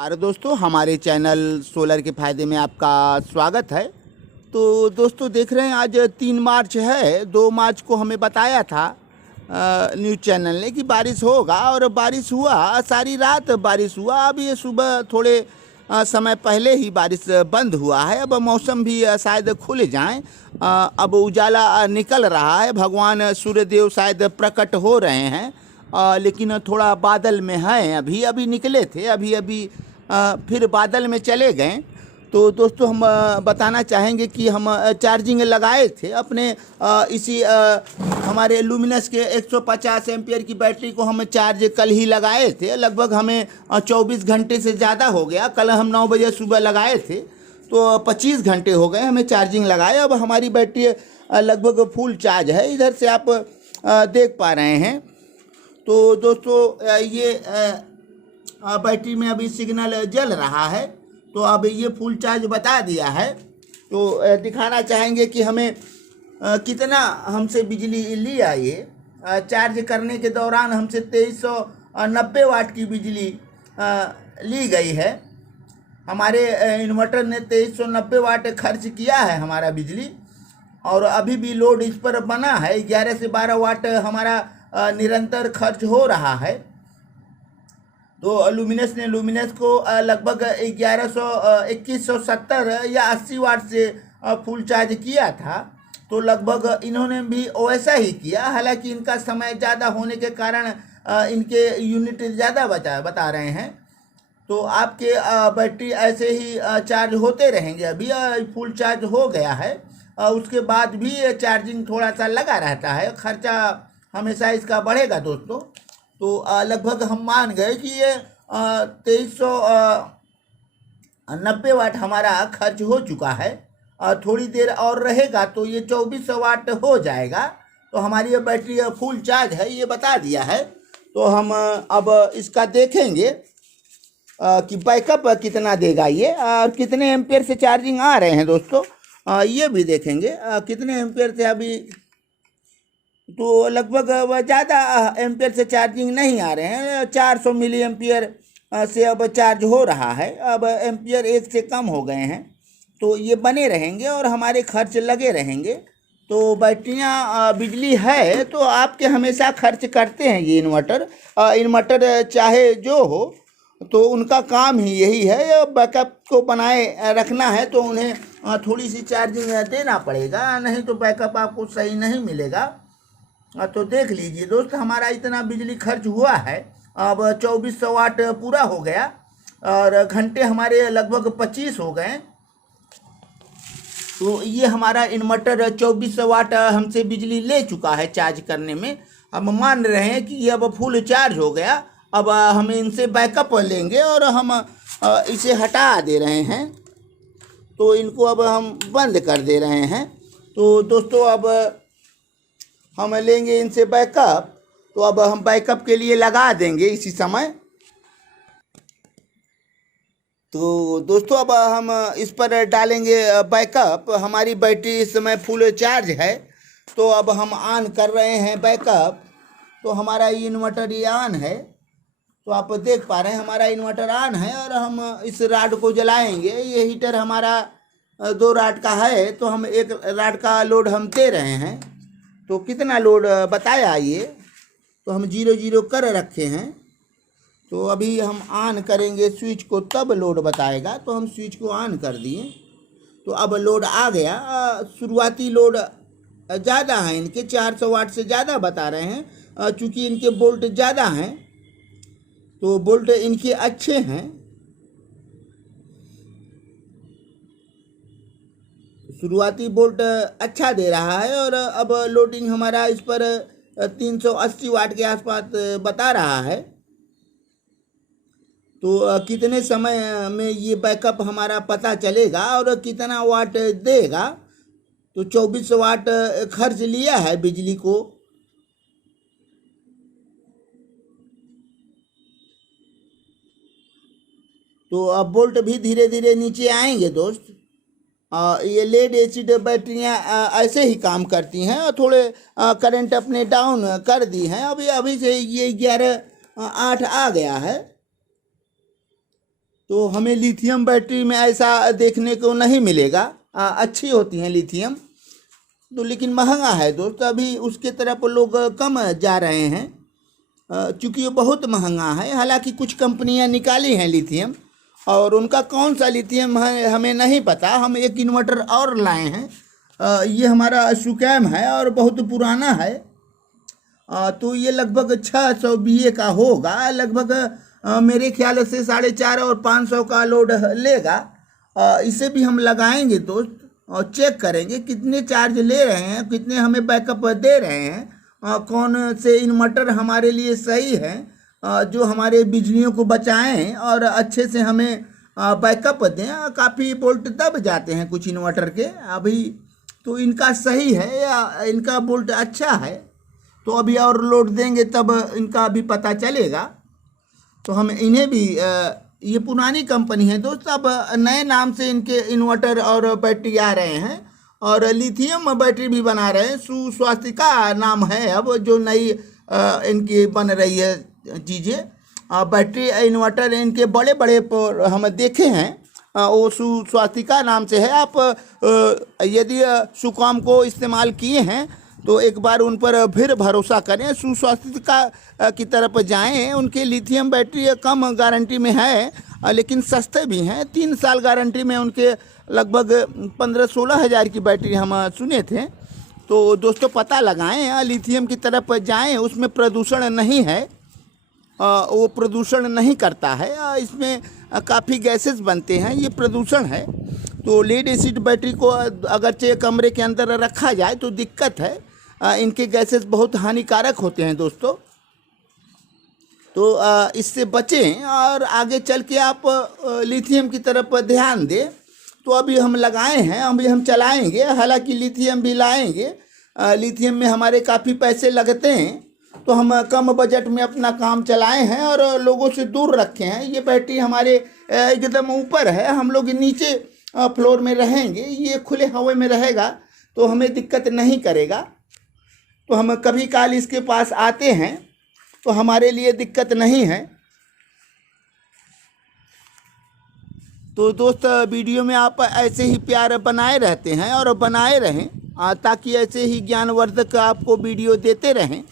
अरे दोस्तों, हमारे चैनल सोलर के फ़ायदे में आपका स्वागत है। तो दोस्तों, देख रहे हैं आज 3 मार्च है। 2 मार्च को हमें बताया था न्यूज़ चैनल ने कि बारिश होगा, और बारिश हुआ। सारी रात बारिश हुआ। अब ये सुबह थोड़े समय पहले ही बारिश बंद हुआ है। अब मौसम भी शायद खुल जाए। अब उजाला निकल रहा है। भगवान सूर्यदेव शायद प्रकट हो रहे हैं, लेकिन थोड़ा बादल में हैं। अभी अभी निकले थे, अभी अभी फिर बादल में चले गए। तो दोस्तों, हम बताना चाहेंगे कि हम चार्जिंग लगाए थे अपने इसी हमारे लुमिनस के 150 एम्पियर की बैटरी को हम चार्ज कल ही लगाए थे। लगभग हमें 24 घंटे से ज़्यादा हो गया। कल हम 9 बजे सुबह लगाए थे, तो 25 घंटे हो गए हमें चार्जिंग लगाए। अब हमारी बैटरी लगभग फुल चार्ज है। इधर से आप देख पा रहे हैं। तो दोस्तों, ये बैटरी में अभी सिग्नल जल रहा है, तो अब ये फुल चार्ज बता दिया है। तो दिखाना चाहेंगे कि हमें कितना हमसे बिजली लिया। ये चार्ज करने के दौरान हमसे 2390 वाट की बिजली ली गई है। हमारे इन्वर्टर ने 2390 वाट खर्च किया है हमारा बिजली, और अभी भी लोड इस पर बना है। 11 से 12 वाट हमारा निरंतर खर्च हो रहा है। तो लुमिनस को लगभग 2170 या 80 वाट से फुल चार्ज किया था। तो लगभग इन्होंने भी वैसा ही किया। हालांकि इनका समय ज़्यादा होने के कारण इनके यूनिट ज़्यादा बता रहे हैं। तो आपके बैटरी ऐसे ही चार्ज होते रहेंगे। अभी फुल चार्ज हो गया है, उसके बाद भी चार्जिंग थोड़ा सा लगा रहता है। खर्चा हमेशा इसका बढ़ेगा दोस्तों। तो लगभग हम मान गए कि ये 2390 वाट हमारा खर्च हो चुका है। थोड़ी देर और रहेगा तो ये 2400 वाट हो जाएगा। तो हमारी ये बैटरी फुल चार्ज है, ये बता दिया है। तो हम अब इसका देखेंगे कि बैकअप कितना देगा ये, और कितने एम्पियर से चार्जिंग आ रहे हैं दोस्तों। ये भी देखेंगे कितने एम्पियर से अभी। तो लगभग ज़्यादा एम्पियर से चार्जिंग नहीं आ रहे हैं। 400 मिली एम्पियर से अब चार्ज हो रहा है। अब एम्पियर 1 से कम हो गए हैं। तो ये बने रहेंगे और हमारे खर्च लगे रहेंगे। तो बैटरियाँ बिजली है तो आपके हमेशा खर्च करते हैं ये इन्वर्टर चाहे जो हो, तो उनका काम ही यही है। बैकअप को बनाए रखना है, तो उन्हें थोड़ी सी चार्जिंग देना पड़ेगा, नहीं तो बैकअप आपको सही नहीं मिलेगा। तो देख लीजिए दोस्त, हमारा इतना बिजली खर्च हुआ है। अब 2400 वाट पूरा हो गया, और घंटे हमारे लगभग 25 हो गए। तो ये हमारा इन्वर्टर 2400 वाट हमसे बिजली ले चुका है चार्ज करने में। हम मान रहे हैं कि ये अब फुल चार्ज हो गया। अब हम इनसे बैकअप लेंगे और हम इसे हटा दे रहे हैं। तो इनको अब हम बंद कर दे रहे हैं। तो दोस्तों, अब हम लेंगे इनसे बैकअप। तो अब हम बैकअप के लिए लगा देंगे इसी समय। तो दोस्तों, अब हम इस पर डालेंगे बैकअप। हमारी बैटरी इस समय फुल चार्ज है, तो अब हम ऑन कर रहे हैं बैकअप। तो हमारा ये इन्वर्टर ये ऑन है। तो आप देख पा रहे हैं हमारा इन्वर्टर ऑन है, और हम इस राड को जलाएंगे। ये हीटर हमारा 2 राड का है, तो हम 1 राड का लोड हम दे रहे हैं। तो कितना लोड बताया ये, तो हम 0 कर रखे हैं। तो अभी हम ऑन करेंगे स्विच को, तब लोड बताएगा। तो हम स्विच को ऑन कर दिए, तो अब लोड आ गया। शुरुआती लोड ज़्यादा है इनके, 400 वाट से ज़्यादा बता रहे हैं। चूँकि इनके वोल्ट ज़्यादा हैं, तो वोल्ट इनके अच्छे हैं। शुरुआती वोल्ट अच्छा दे रहा है, और अब लोडिंग हमारा इस पर 380 वाट के आसपास बता रहा है। तो कितने समय में ये बैकअप हमारा पता चलेगा और कितना वाट देगा। तो 2400 वाट खर्च लिया है बिजली को। तो अब वोल्ट भी धीरे धीरे नीचे आएंगे दोस्त। ये लेड एसिड बैटरियाँ ऐसे ही काम करती हैं, और थोड़े करंट अपने डाउन कर दी हैं। अभी से ये 11:08 आ गया है। तो हमें लिथियम बैटरी में ऐसा देखने को नहीं मिलेगा। अच्छी होती हैं लिथियम तो, लेकिन महंगा है दोस्त। अभी उसके तरफ लोग कम जा रहे हैं चूँकि ये बहुत महंगा है। हालांकि कुछ कंपनियां निकाली हैं लिथियम, और उनका कौन सा लिथियम है हमें नहीं पता। हम एक इन्वर्टर और लाए हैं, ये हमारा सुकैम है और बहुत पुराना है। तो ये लगभग 600 बीए का होगा, लगभग मेरे ख्याल से 450 और 500 का लोड लेगा। इसे भी हम लगाएंगे दोस्त और चेक करेंगे कितने चार्ज ले रहे हैं, कितने हमें बैकअप दे रहे हैं, कौन से इन्वर्टर हमारे लिए सही है जो हमारे बिजलियों को बचाएं और अच्छे से हमें बैकअप दें। काफ़ी वोल्ट दब जाते हैं कुछ इन्वर्टर के अभी, तो इनका सही है या इनका वोल्ट अच्छा है। तो अभी और लोड देंगे तब इनका भी पता चलेगा। तो हम इन्हें भी, ये पुरानी कंपनी है दोस्त, अब नए नाम से इनके इन्वर्टर और बैटरी आ रहे हैं और लिथियम बैटरी भी बना रहे हैं। सुस्वास्तिका नाम है अब जो नई इनकी बन रही है चीज़ें। बैटरी इन्वर्टर इनके बड़े बड़े हम देखे हैं, वो सुस्वास्तिका नाम से है। आप यदि सुकॉम को इस्तेमाल किए हैं तो एक बार उन पर फिर भरोसा करें, सुस्वास्तिका की तरफ जाएं। उनके लिथियम बैटरी कम गारंटी में है लेकिन सस्ते भी हैं। 3 साल गारंटी में उनके लगभग 15-16 हज़ार की बैटरी हम सुने थे। तो दोस्तों पता लगाएं, लिथियम की तरफ जाएं, उसमें प्रदूषण नहीं है, वो प्रदूषण नहीं करता है। इसमें काफ़ी गैसेस बनते हैं, ये प्रदूषण है। तो लेड एसिड बैटरी को अगरचे कमरे के अंदर रखा जाए तो दिक्कत है, इनके गैसेस बहुत हानिकारक होते हैं दोस्तों। तो इससे बचें और आगे चल के आप लिथियम की तरफ ध्यान दें। तो अभी हम लगाए हैं, अभी हम चलाएंगे, हालांकि लिथियम भी लाएंगे। लिथियम में हमारे काफ़ी पैसे लगते हैं, तो हम कम बजट में अपना काम चलाए हैं और लोगों से दूर रखे हैं। ये बैटरी हमारे एकदम ऊपर है, हम लोग नीचे फ्लोर में रहेंगे, ये खुले हवा में रहेगा तो हमें दिक्कत नहीं करेगा। तो हम कभी काल इसके पास आते हैं तो हमारे लिए दिक्कत नहीं है। तो दोस्त वीडियो में आप ऐसे ही प्यार बनाए रहते हैं और बनाए रहें, ताकि ऐसे ही ज्ञानवर्धक आपको वीडियो देते रहें।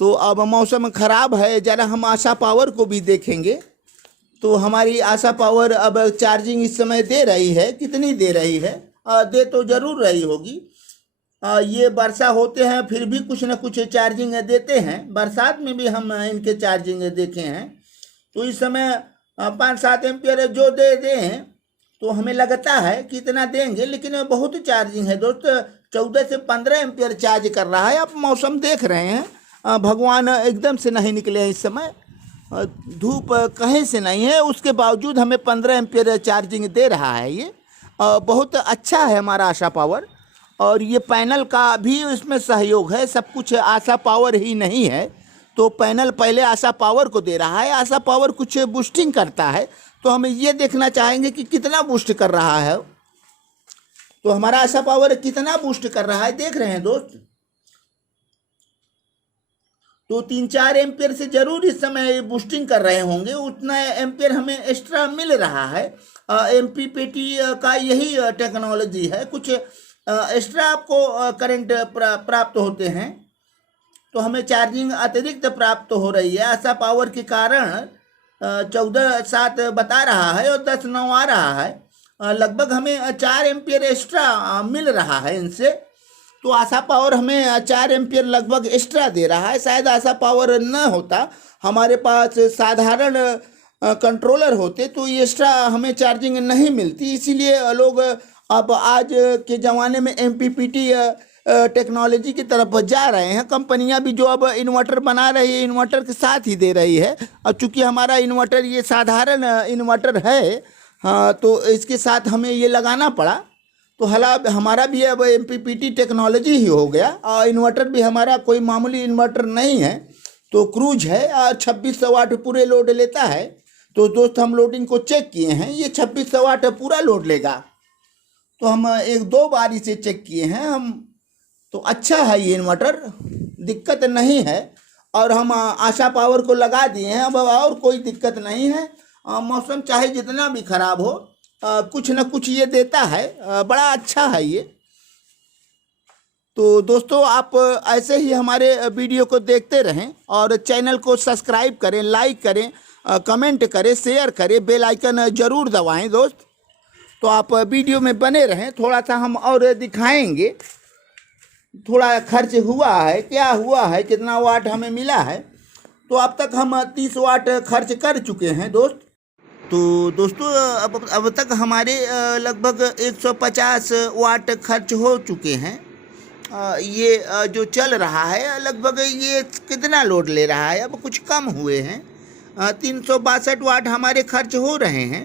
तो अब मौसम ख़राब है, ज़रा हम आशा पावर को भी देखेंगे। तो हमारी आशा पावर अब चार्जिंग इस समय दे रही है, कितनी दे रही है? दे तो ज़रूर रही होगी। ये वर्षा होते हैं फिर भी कुछ न कुछ चार्जिंग देते हैं। बरसात में भी हम इनके चार्जिंग देखे हैं। तो इस समय 5-7 एम्पियर जो दे दें तो हमें लगता है कि इतना देंगे, लेकिन बहुत चार्जिंग है दोस्त। 14 से 15 एम्पियर चार्ज कर रहा है। आप मौसम देख रहे हैं, भगवान एकदम से नहीं निकले हैं इस समय, धूप कहीं से नहीं है, उसके बावजूद हमें 15 एम्पियर चार्जिंग दे रहा है। ये बहुत अच्छा है हमारा आशा पावर। और ये पैनल का भी इसमें सहयोग है, सब कुछ आशा पावर ही नहीं है। तो पैनल पहले आशा पावर को दे रहा है, आशा पावर कुछ बूस्टिंग करता है। तो हम ये देखना चाहेंगे कि कितना बूस्ट कर रहा है। तो हमारा आशा पावर कितना बूस्ट कर रहा है देख रहे हैं दोस्त। तो 3-4 एम्पियर से जरूर इस समय बूस्टिंग कर रहे होंगे, उतना एम्पियर हमें एक्स्ट्रा मिल रहा है। एमपीपीटी का यही टेक्नोलॉजी है, कुछ एक्स्ट्रा आपको करंट प्राप्त होते हैं। तो हमें चार्जिंग अतिरिक्त प्राप्त हो रही है आशा पावर के कारण। 14.7 बता रहा है और 10.9 आ रहा है। लगभग हमें 4 एम्पियर एक्स्ट्रा मिल रहा है इनसे। तो आशा पावर हमें 4 एम्पियर लगभग एक्स्ट्रा दे रहा है। शायद आशा पावर न होता, हमारे पास साधारण कंट्रोलर होते तो ये एक्स्ट्रा हमें चार्जिंग नहीं मिलती। इसीलिए लोग अब आज के ज़माने में एमपीपीटी टेक्नोलॉजी की तरफ जा रहे हैं। कंपनियां भी जो अब इन्वर्टर बना रही है, इन्वर्टर के साथ ही दे रही है। और चूँकि हमारा इन्वर्टर ये साधारण इन्वर्टर है, हाँ, तो इसके साथ हमें ये लगाना पड़ा। तो हमारा भी अब एमपीपीटी टेक्नोलॉजी ही हो गया। और इन्वर्टर भी हमारा कोई मामूली इन्वर्टर नहीं है, तो क्रूज है और 2600 वाट पूरे लोड लेता है। तो दोस्त हम लोडिंग को चेक किए हैं, ये 2600 वाट पूरा लोड लेगा। तो हम 1-2 बार इसे चेक किए हैं हम। तो अच्छा है ये इन्वर्टर, दिक्कत नहीं है। और हम आशा पावर को लगा दिए हैं, अब और कोई दिक्कत नहीं है। मौसम चाहे जितना भी खराब हो, कुछ न कुछ ये देता है। बड़ा अच्छा है ये। तो दोस्तों, आप ऐसे ही हमारे वीडियो को देखते रहें और चैनल को सब्सक्राइब करें, लाइक करें, कमेंट करें, शेयर करें, बेल आइकन ज़रूर दबाएं दोस्त। तो आप वीडियो में बने रहें। थोड़ा सा हम और दिखाएंगे, थोड़ा खर्च हुआ है, क्या हुआ है, कितना वाट हमें मिला है। तो अब तक हम 30 वाट खर्च कर चुके हैं दोस्त। तो दोस्तों, अब तक हमारे लगभग 150 वाट खर्च हो चुके हैं। ये जो चल रहा है लगभग ये कितना लोड ले रहा है, अब कुछ कम हुए हैं। 362 वाट हमारे खर्च हो रहे हैं।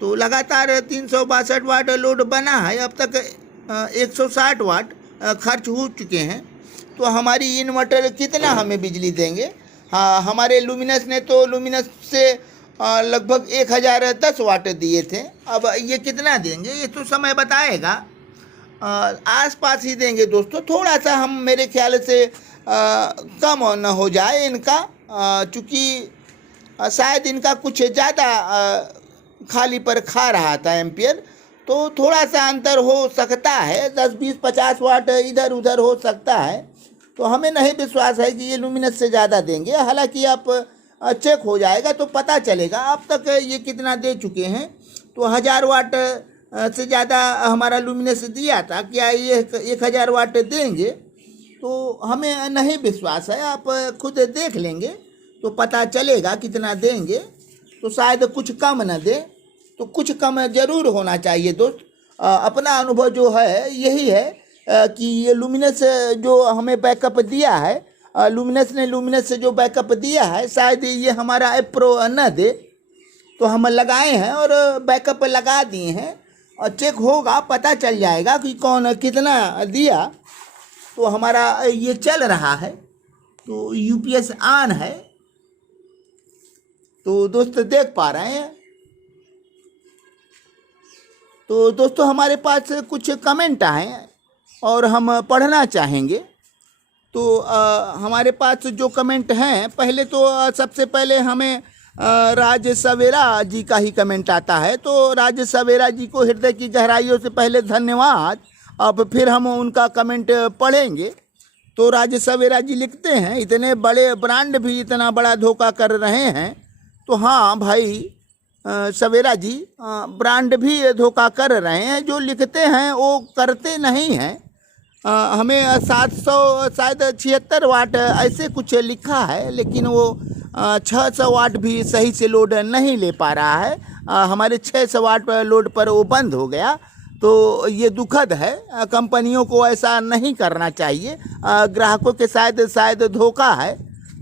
तो लगातार 362 वाट लोड बना है। अब तक 160 वाट खर्च हो चुके हैं। तो हमारी इन्वर्टर कितना हमें बिजली देंगे? हाँ, हमारे लुमिनस ने तो लुमिनस से लगभग 1010 वाट दिए थे। अब ये कितना देंगे ये तो समय बताएगा। आसपास ही देंगे दोस्तों। थोड़ा सा हम मेरे ख्याल से कम न हो जाए इनका, चूँकि शायद इनका कुछ ज़्यादा खाली पर खा रहा था एम्पियर। तो थोड़ा सा अंतर हो सकता है, 10, 20, 50 वाट इधर उधर हो सकता है। तो हमें नहीं विश्वास है कि ये लुमिनस से ज़्यादा देंगे। हालांकि आप चेक हो जाएगा तो पता चलेगा। अब तक ये कितना दे चुके हैं। तो 1000 वाट से ज़्यादा हमारा लुमिनस दिया था। क्या ये 1000 वाट देंगे? तो हमें नहीं विश्वास है। आप खुद देख लेंगे तो पता चलेगा कितना देंगे। तो शायद कुछ कम न दे, तो कुछ कम ज़रूर होना चाहिए दोस्त। अपना अनुभव जो है यही है कि ये लुमिनस जो हमें बैकअप दिया है, लुमिनस से जो बैकअप दिया है, शायद ये हमारा एप्रो न दे। तो हम लगाए हैं और बैकअप लगा दिए हैं और चेक होगा, पता चल जाएगा कि कौन कितना दिया। तो हमारा ये चल रहा है। तो यूपीएस ऑन है। तो दोस्त देख पा रहे हैं। तो दोस्तों, हमारे पास कुछ कमेंट आए और हम पढ़ना चाहेंगे। तो हमारे पास जो कमेंट हैं, पहले तो सबसे पहले हमें राज सवेरा जी का ही कमेंट आता है। तो राज सवेरा जी को हृदय की गहराइयों से पहले धन्यवाद। अब फिर हम उनका कमेंट पढ़ेंगे। तो राज सवेरा जी लिखते हैं, इतने बड़े ब्रांड भी इतना बड़ा धोखा कर रहे हैं। तो हाँ भाई सवेरा जी, ब्रांड भी धोखा कर रहे हैं। जो लिखते हैं वो करते नहीं हैं। हमें 700 शायद 76 वाट ऐसे कुछ लिखा है, लेकिन वो 600 वाट भी सही से लोड नहीं ले पा रहा है। हमारे 600 वाट लोड पर वो बंद हो गया। तो ये दुखद है। कंपनियों को ऐसा नहीं करना चाहिए। ग्राहकों के साथ शायद धोखा है।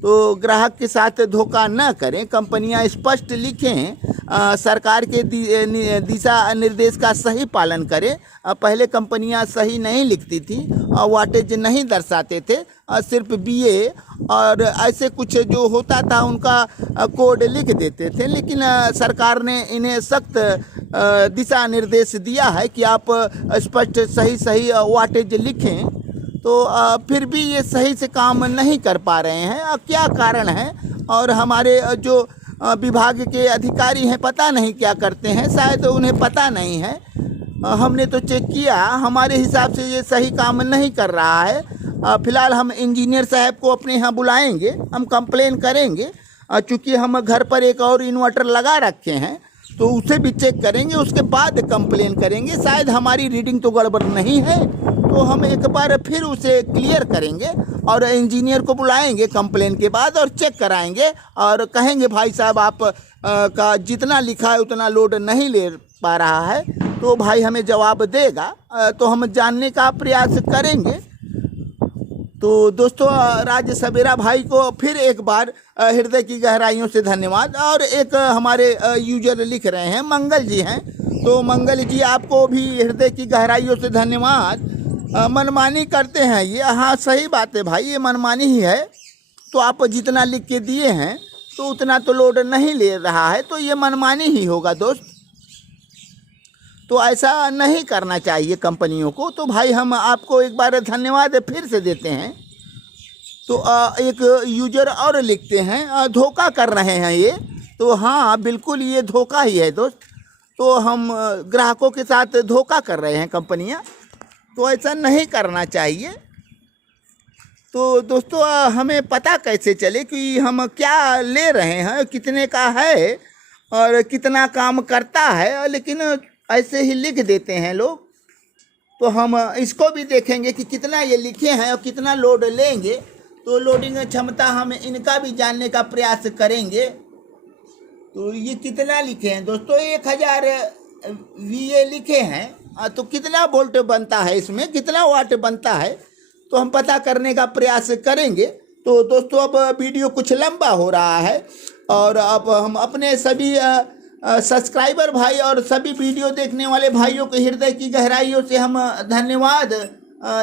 तो ग्राहक के साथ धोखा न करें। कंपनियां स्पष्ट लिखें, सरकार के दिशा निर्देश का सही पालन करें। पहले कंपनियां सही नहीं लिखती थी, वाटेज नहीं दर्शाते थे, सिर्फ बीए और ऐसे कुछ जो होता था उनका कोड लिख देते थे। लेकिन सरकार ने इन्हें सख्त दिशा निर्देश दिया है कि आप स्पष्ट सही वाटेज लिखें। तो फिर भी ये सही से काम नहीं कर पा रहे हैं। क्या कारण है? और हमारे जो विभाग के अधिकारी हैं, पता नहीं क्या करते हैं, शायद उन्हें पता नहीं है। हमने तो चेक किया, हमारे हिसाब से ये सही काम नहीं कर रहा है। फिलहाल हम इंजीनियर साहब को अपने यहाँ बुलाएंगे, हम कंप्लेन करेंगे। चूँकि हम घर पर एक और इन्वर्टर लगा रखे हैं, तो उसे भी चेक करेंगे, उसके बाद कंप्लेन करेंगे। शायद हमारी रीडिंग तो गड़बड़ नहीं है, तो हम एक बार फिर उसे क्लियर करेंगे और इंजीनियर को बुलाएंगे कंप्लेन के बाद और चेक कराएंगे और कहेंगे भाई साहब आप का जितना लिखा है उतना लोड नहीं ले पा रहा है। तो भाई हमें जवाब देगा, तो हम जानने का प्रयास करेंगे। तो दोस्तों, राज सवेरा भाई को फिर एक बार हृदय की गहराइयों से धन्यवाद। और एक हमारे यूजर लिख रहे हैं, मंगल जी हैं। तो मंगल जी, आपको भी हृदय की गहराइयों से धन्यवाद। मनमानी करते हैं ये, हाँ सही बात है भाई, ये मनमानी ही है। तो आप जितना लिख के दिए हैं तो उतना तो लोड नहीं ले रहा है, तो ये मनमानी ही होगा दोस्त। तो ऐसा नहीं करना चाहिए कंपनियों को। तो भाई हम आपको एक बार धन्यवाद फिर से देते हैं। तो एक यूजर और लिखते हैं, धोखा कर रहे हैं ये। तो हाँ बिल्कुल ये धोखा ही है दोस्त। तो हम ग्राहकों के साथ धोखा कर रहे हैं कंपनियां, तो ऐसा नहीं करना चाहिए। तो दोस्तों हमें पता कैसे चले कि हम क्या ले रहे हैं, कितने का है और कितना काम करता है, लेकिन ऐसे ही लिख देते हैं लोग। तो हम इसको भी देखेंगे कि कितना ये लिखे हैं और कितना लोड लेंगे। तो लोडिंग क्षमता हम इनका भी जानने का प्रयास करेंगे। तो ये कितना लिखे हैं दोस्तों, 1000 VA लिखे हैं, तो कितना वोल्ट बनता है, इसमें कितना वाट बनता है, तो हम पता करने का प्रयास करेंगे। तो दोस्तों अब वीडियो कुछ लंबा हो रहा है और अब हम अपने सभी सब्सक्राइबर भाई और सभी वीडियो देखने वाले भाइयों को हृदय की गहराइयों से हम धन्यवाद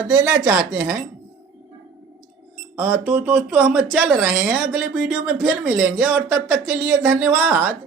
देना चाहते हैं। तो दोस्तों हम चल रहे हैं, अगले वीडियो में फिर मिलेंगे और तब तक के लिए धन्यवाद।